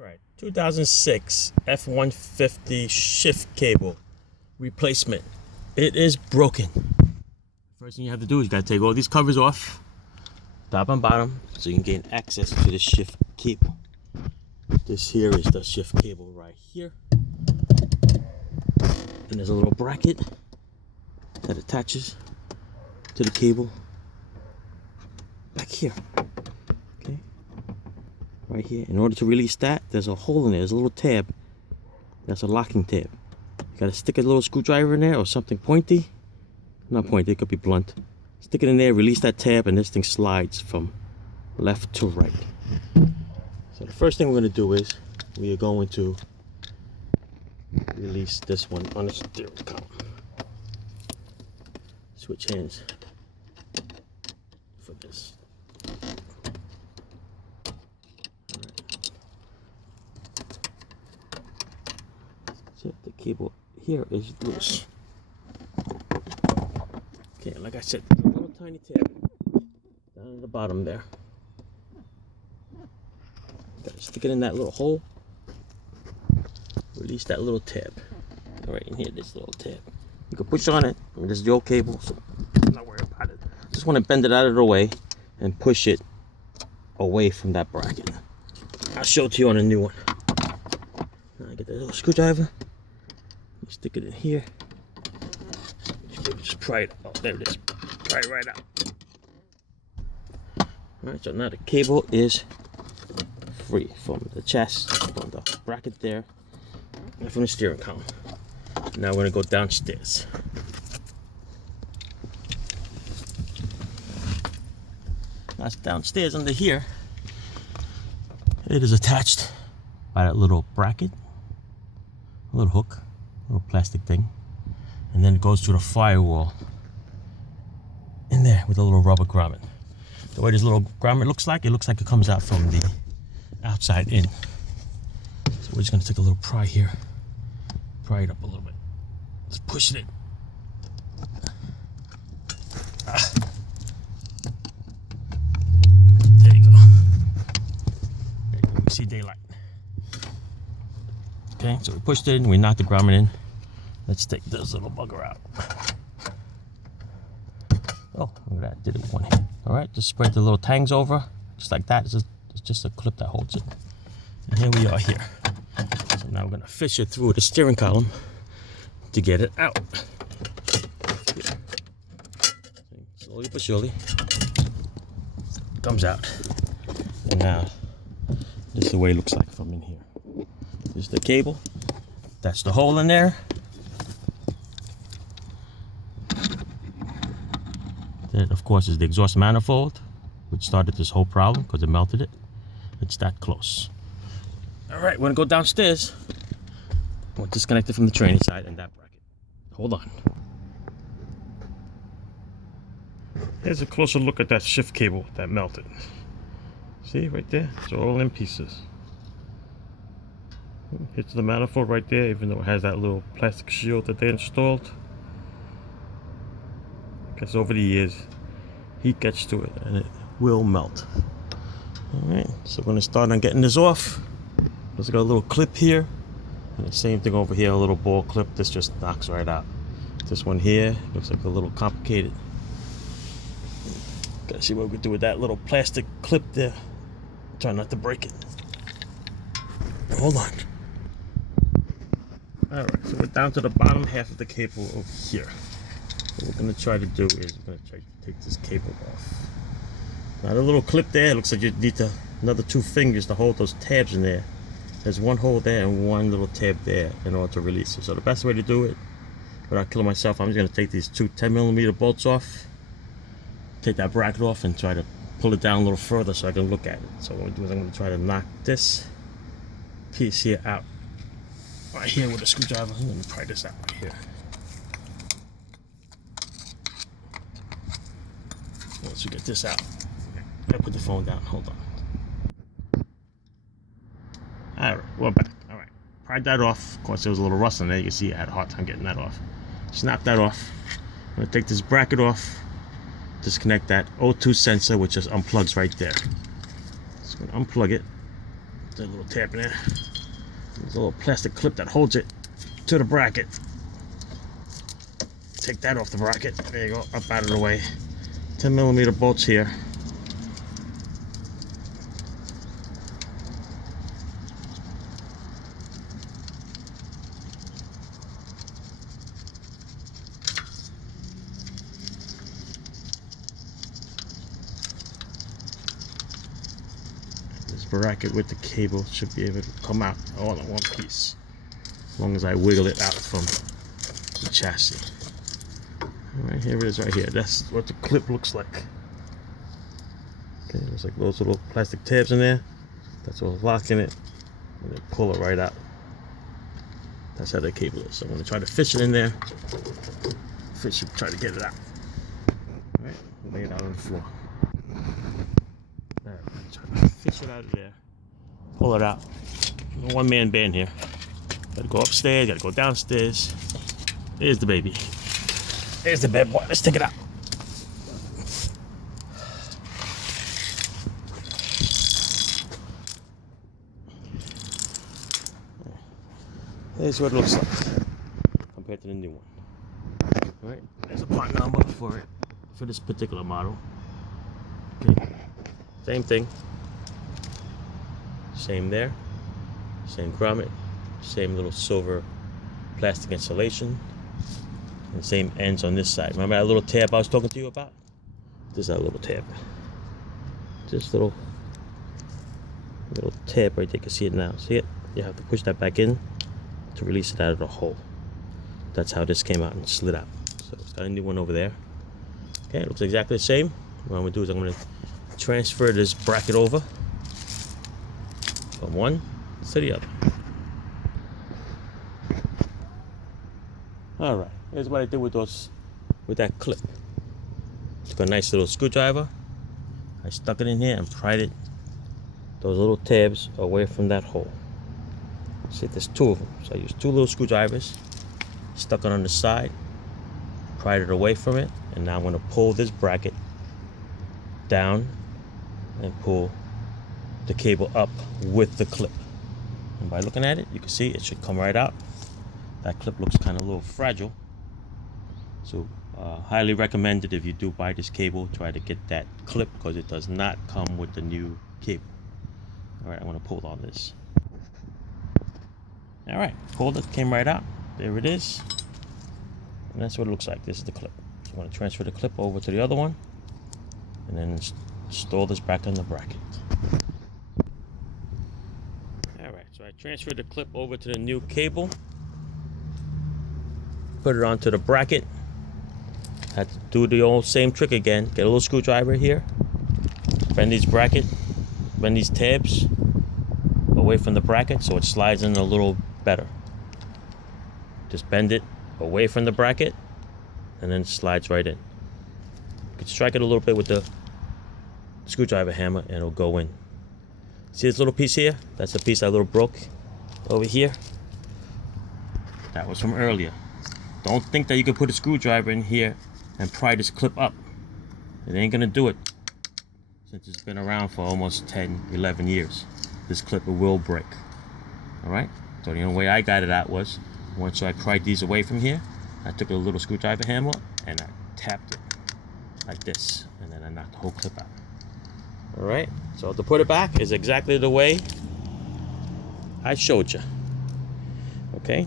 Alright, 2006 F150 shift cable replacement. It is broken. First thing you have to do is you gotta take all these covers off, top and bottom, so you can gain access to the shift cable. This here is the shift cable right here. And there's a little bracket that attaches to the cable back here. Okay, right here. In order to release that, there's a hole in there. There's a little tab. That's a locking tab. You gotta stick a little screwdriver in there or something pointy. Not pointy, it could be blunt. Stick it in there, release that tab, and this thing slides from left to right. So the first thing we're going to do is we are going to release this one on the steering column. Switch hands for this. Alright. So the cable here is loose. Okay, like I said, there's a little tiny tab down at the bottom there. Gotta stick it in that little hole. Release that little tab. Right in here, this little tab. You can push on it. I mean, this is the old cable, so I'm not worried about it. Just want to bend it out of the way and push it away from that bracket. I'll show it to you on a new one. Now I get that little screwdriver. Stick it in here. Just pry it. Oh, there it is. Pry it right out. Alright, so now the cable is free from the chest, from the bracket there, and from the steering column. Now we're going to go downstairs. That's downstairs under here. It is attached by that little bracket, a little hook, a little plastic thing. And then it goes to the firewall in there with a little rubber grommet. The way this little grommet looks like it comes out from the outside in. So we're just gonna take a little pry here, pry it up a little bit. Let's push it in. There you go. There you go. You see daylight. Okay, so we pushed it in, we knocked the grommet in. Let's take this little bugger out. Oh, look at that, did it with one hand. All right, just spread the little tangs over, just like that. It's just a clip that holds it. And here we are here. So now we're gonna fish it through the steering column to get it out. Here. Slowly but surely, it comes out. And now, this is the way it looks like from in here. This is the cable. That's the hole in there. That, of course, is the exhaust manifold, which started this whole problem because it melted it. It's that close. All right, we're gonna go downstairs. We'll disconnect it from the training side and that bracket. Hold on. Here's a closer look at that shift cable that melted. See, right there? It's all in pieces. Hits the manifold right there, even though it has that little plastic shield that they installed. Because over the years, heat gets to it and it will melt. Alright, so we're going to start on getting this off. There's got a little clip here, and the same thing over here, a little ball clip. This just knocks right out. This one here looks like a little complicated. Gotta see what we can do with that little plastic clip there. Try not to break it. Hold on. Alright, so we're down to the bottom half of the cable over here. What we're going to try to do is we're going to try to take this cable off. Now the little clip there, looks like you need another 2 fingers to hold those tabs in there. There's one hole there and one little tab there in order to release it. So the best way to do it, without killing myself, I'm just going to take these 2 10mm bolts off, take that bracket off and try to pull it down a little further so I can look at it. So what I'm going to do is I'm going to try to knock this piece here out. Right here with a screwdriver. Let me pry this out right here. Once we get this out, I put the phone down. Hold on. Alright, we're back. Alright, pried that off. Of course, there was a little rust in there. You can see I had a hard time getting that off. Snap that off. I'm going to take this bracket off, disconnect that O2 sensor, which just unplugs right there. Just going to unplug it. There's a little tab in there. There's a little plastic clip that holds it to the bracket. Take that off the bracket. There you go, up out of the way. 10mm bolts here. This bracket with the cable should be able to come out all in one piece, as long as I wiggle it out from the chassis. Alright, here it is right here. That's what the clip looks like. Okay, there's like those little plastic tabs in there. That's what's locking it. And then pull it right out. That's how the cable is. So I'm going to try to fish it in there. Fish it, try to get it out. Alright, lay it out on the floor. Alright, try to fish it out of there. Pull it out. One-man band here. Gotta go upstairs, gotta go downstairs. There's the baby. There's the bad boy. Let's take it out. Here's what it looks like compared to the new one. All right, there's a part number for it, for this particular model. Okay, same thing. Same there. Same grommet. Same little silver plastic insulation. And same ends on this side. Remember that little tab I was talking to you about? This is that little tab. This little tab right there. You can see it now. See it? You have to push that back in to release it out of the hole. That's how this came out and slid out. So it's got a new one over there. Okay, it looks exactly the same. What I'm gonna do is I'm gonna transfer this bracket over from one to the other. All right. Here's what I did with that clip. Took a nice little screwdriver. I stuck it in here and pried it, those little tabs, away from that hole. See, there's two of them. So I used two little screwdrivers, stuck it on the side, pried it away from it, and now I'm going to pull this bracket down and pull the cable up with the clip. And by looking at it, you can see it should come right out. That clip looks kind of a little fragile. So highly recommended if you do buy this cable, try to get that clip because it does not come with the new cable. All right, I'm going to pull on this. All right, pulled it, came right out. There it is. And that's what it looks like. This is the clip. So I'm going to transfer the clip over to the other one and then install this back on the bracket. All right, so I transferred the clip over to the new cable. Put it onto the bracket. Had to do the old same trick again. Get a little screwdriver here. Bend these tabs away from the bracket so it slides in a little better. Just bend it away from the bracket and then it slides right in. You can strike it a little bit with the screwdriver hammer and it'll go in. See this little piece here? That's the piece that little broke over here. That was from earlier. Don't think that you can put a screwdriver in here and pry this clip up. It ain't gonna do it. Since it's been around for almost 10, 11 years. This clip will break. Alright? So the only way I got it out was, once I pried these away from here, I took a little screwdriver hammer and I tapped it like this. And then I knocked the whole clip out. Alright? So to put it back is exactly the way I showed you. Okay?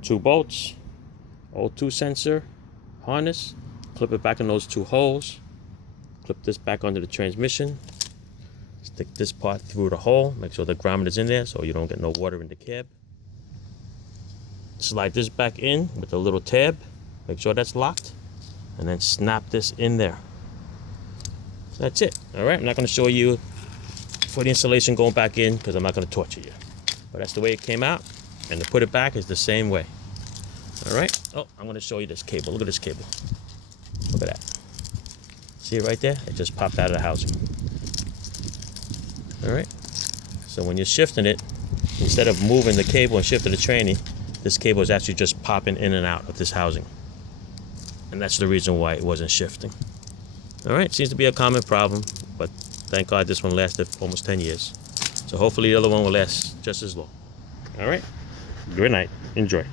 2 bolts, O2 sensor, harness, clip it back in those 2 holes, clip this back onto the transmission, stick this part through the hole, make sure the grommet is in there so you don't get no water in the cab. Slide this back in with a little tab, make sure that's locked, and then snap this in there. That's it. Alright, I'm not going to show you for the installation going back in because I'm not going to torture you. But that's the way it came out. And to put it back is the same way. Alright. Oh, I'm going to show you this cable. Look at this cable. Look at that. See it right there? It just popped out of the housing. Alright. So when you're shifting it, instead of moving the cable and shifting the tranny, this cable is actually just popping in and out of this housing. And that's the reason why it wasn't shifting. Alright. Seems to be a common problem, but Thank God this one lasted almost 10 years. So hopefully the other one will last just as long. All right. Good night. Enjoy.